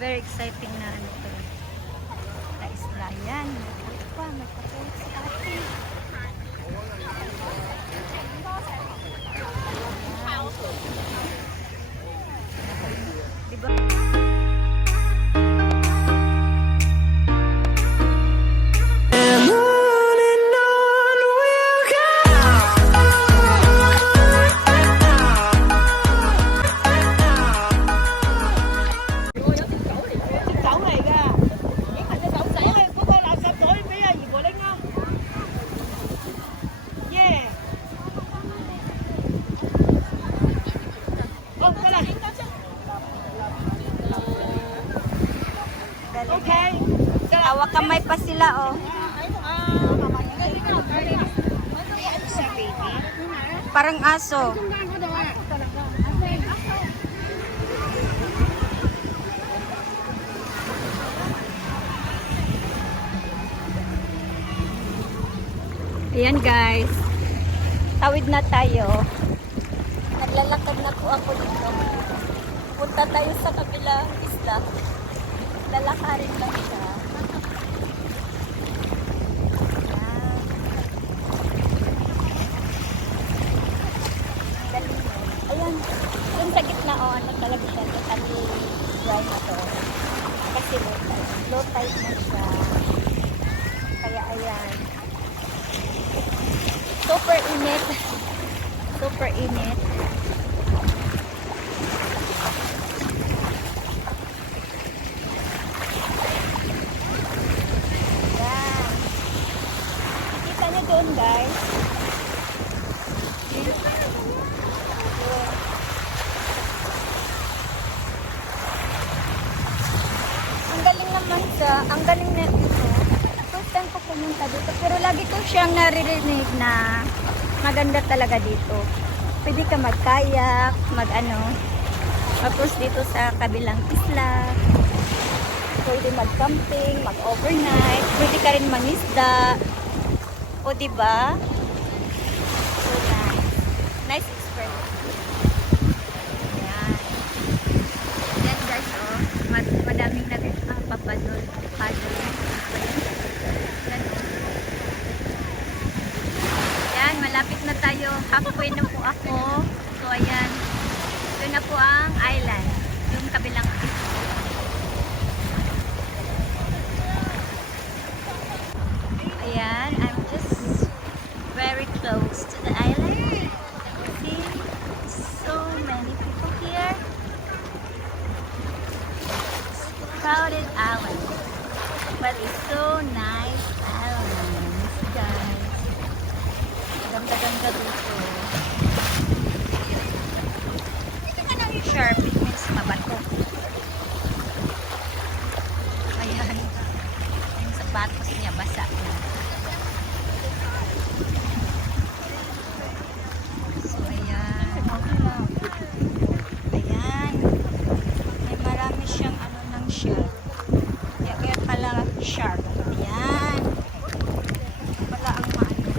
Very exciting na ano to. Na isla. Yan. May kapulit si ate. Diba? Okay. Hawak kamay pa sila, oh. Parang aso. Ayan guys. Tawid na tayo. Naglalakad na po ako dito. Punta tayo sa kabilang isla. Lalakarin lang siya. Ayan. Yung sa gitna, oh, ano talaga siya. Totally dry na to. Kasi low tide na siya. Kaya ayan. Super init. Super init. Doon guys. Ang galing naman siya. Ang galing na ito. First time ko pumunta dito. Pero lagi ko siyang naririnig na maganda talaga dito. Pwede ka mag-kayak, mag-ano. Tapos dito sa kabilang isla. Pwede mag-camping, mag-overnight. Pwede ka rin mangisda. O, diba? So, nice. Nice experience. Ayan. Ayan, guys, oh. Madaming nagpapadol. Ayan, malapit na tayo. Halfway na po ako. So, ayan. Ito na po ang island. Yung kabilang island. Ayan, I'm just very close to the island. See, so many people here. It's a crowded island, but it's so nice island, guys. Ganda-ganda dito. Sharp, it means mabato. Ayan, yung sapatos niya basa na. Shark. Ayan. Wala ang maano.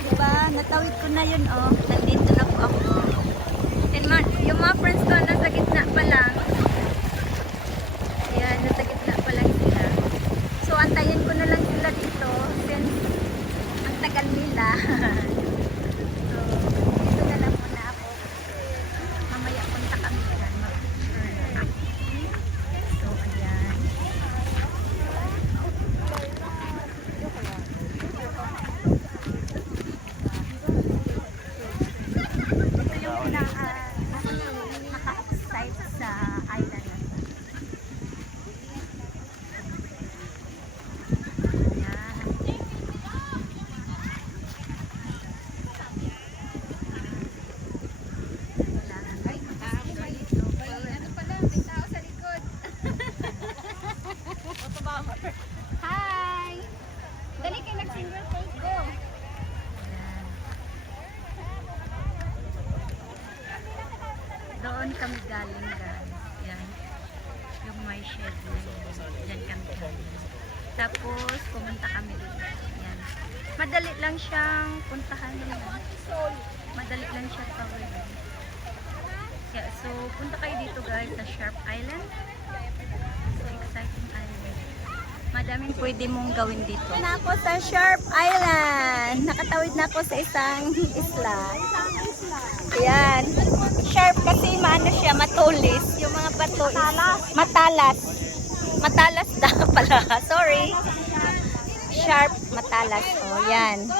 Diba? Natawid ko na yun, oh. Nandito na po ako. And yung mga friends ko nasa gitna pa lang. Ayan, nasa gitna pa lang sila. So, antayin ko na lang sila dito since ang tagal nila. Doon kami galing guys. Yan. Yung may shed. Yan kami galing. Tapos pumunta kami dito. Yan. Madali lang siyang puntahan naman. Madali lang siya tawid. Yeah, so punta kayo dito guys sa Sharp Island. So exciting island. Madaming pwede mong gawin dito. Na ako sa Sharp Island. Nakatawid na ako sa isang isla. Yan. Sharp kasi maano siya, matulis. Yung mga bato matalas. Matalas na pala. Sorry. Sharp, matalas. Oh, yan.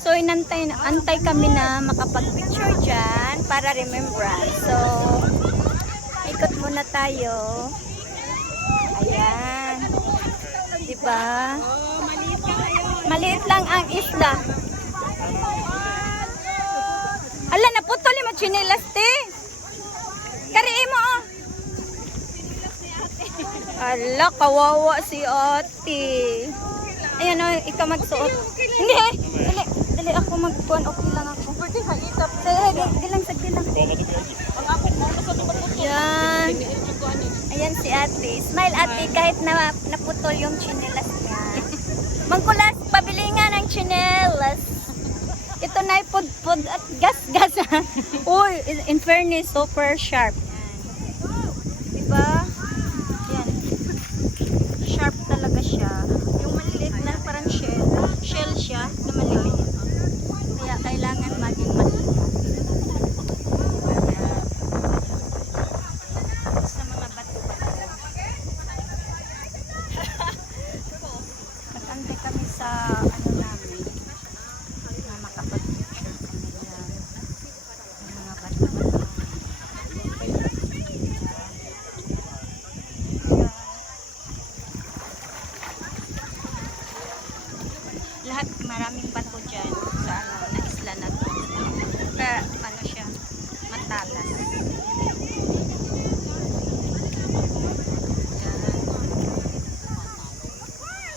So, antay kami na makapag-picture dyan para remembrance. So, ikot muna tayo. Ayan. Diba? Maliit lang ang isla. Ala, naputol yung chinelas, te. Kariin mo, oh. Ala, kawawa si ate. Ayan, oh, ikaw magsuot. Hindi, dali ako magpuan. Okay lang ako. Di lang, sagdi lang. Yan. Ayan si ate. Smile ate kahit na naputol yung chinelas niya. Mangkulas, pabili nga ng chinelas. Ito na pud at gas. Uy, in fairness, super sharp. Diba? Yan. Sharp talaga siya. Yung maliliit na parang shell siya na maliliit. Kaya kailangan maging maliit. Sa mga bato-bato. Nag-antay kami sa ano namin na makapag-picture kami yan. Yung mga bato-bato. Lahat maraming bato dyan sa ano, na isla na to. Kaya ano siya, matalas.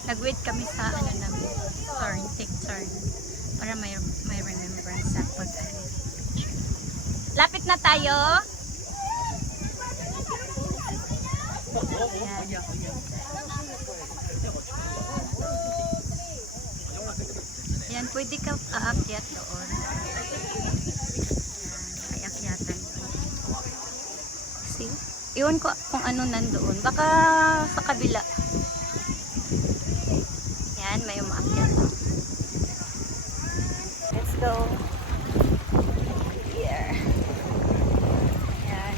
Nag-wait kami sa ano namin, take turn para may remembrance sa pag-picture. Lapit na tayo. Ayan. Yan, pwede ka aakyat doon. May akyatan doon. See? Iwan ko kung ano nandoon. Baka sa kabila. Yan, may umaakyat. Let's go. Here. Yan.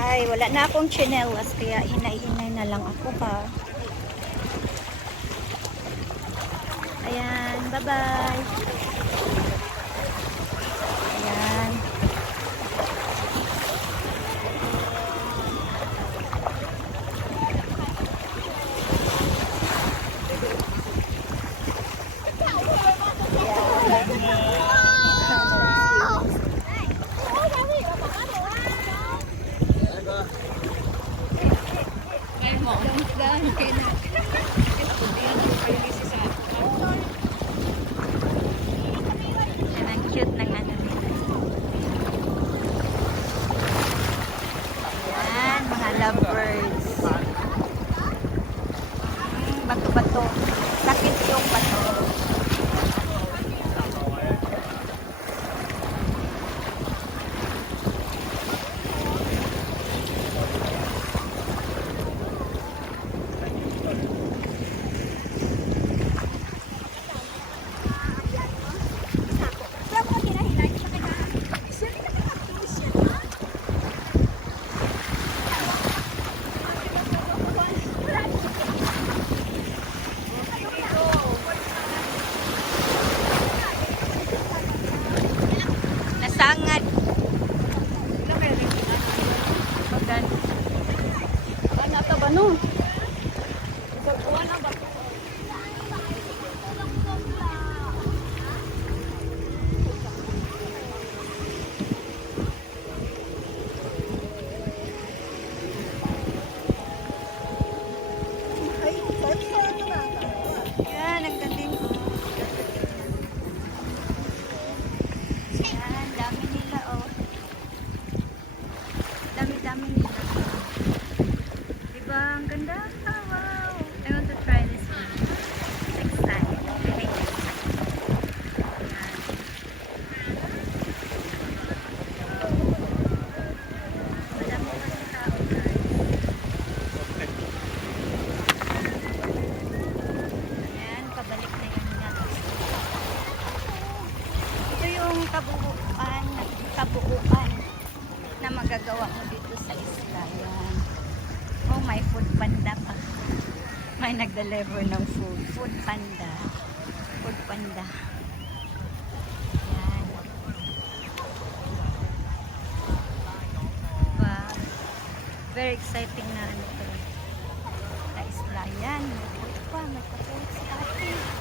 Ay, wala na akong chinelas kaya hinay-hinay na lang ako pa. Ayan, bye-bye. Ayan. Cute ng ano nila. kabuuan na magagawa mo dito sa isla. Yan. Oh, may food panda pa. May nag-deliver ng food. Food panda. Food panda. Yan. Wow. Very exciting na ano to. Na isla. Yan. May food pa. May food si ate.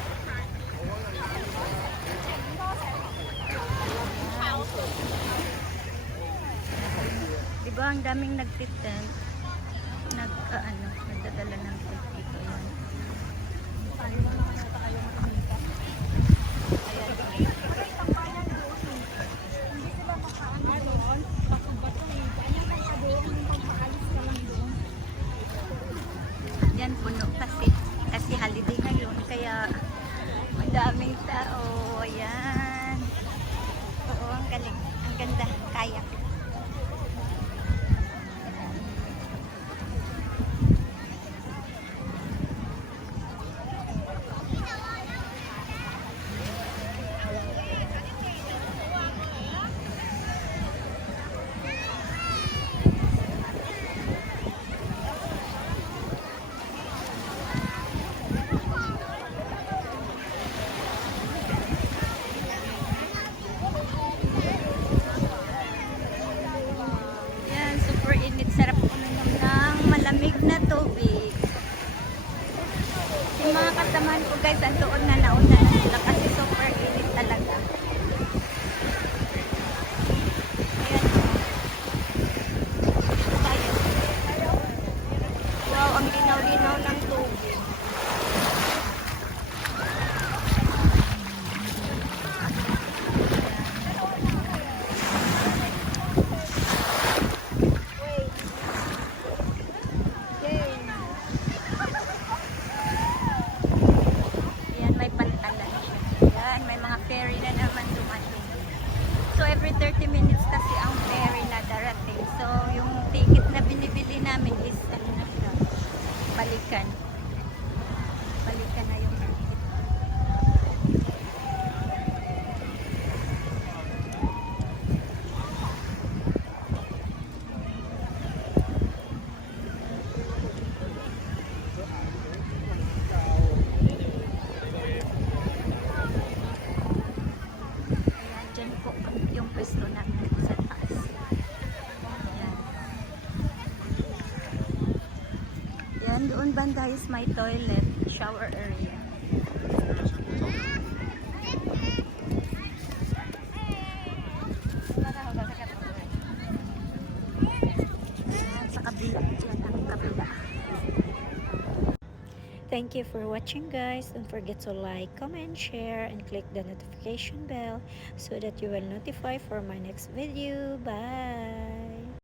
Diba ang daming nagtitent, nagdadala ng food dito. Yan. Yan puno kasi holiday ngayon kaya madaming tao. Ayan. Oo, ang galing. Ang ganda. Kayak. Yan, super init. Sarap uminom ng malamig na tubig. Yung mga kasamahan ko guys, andoon na nauna na sila kasi super init talaga. Ayan. Wow, ang linaw-linaw ng tubig. Yan, may pantalan siya. Yan, may mga ferry na naman dumating. So, every 30 minutes kasi ang ferry na darating. So, yung ticket na binibili namin is, ano na siya, balikan. Balikan na yung ticket. Ayan, dyan po yung pwesto namin sa taas. Ayan. Yan, doon banda is my toilet, shower area. Ayan, sa kabila. Yan ang kabila. Thank you for watching guys. Don't forget to like, comment, share, and click the notification bell so that you will notify for my next video. Bye!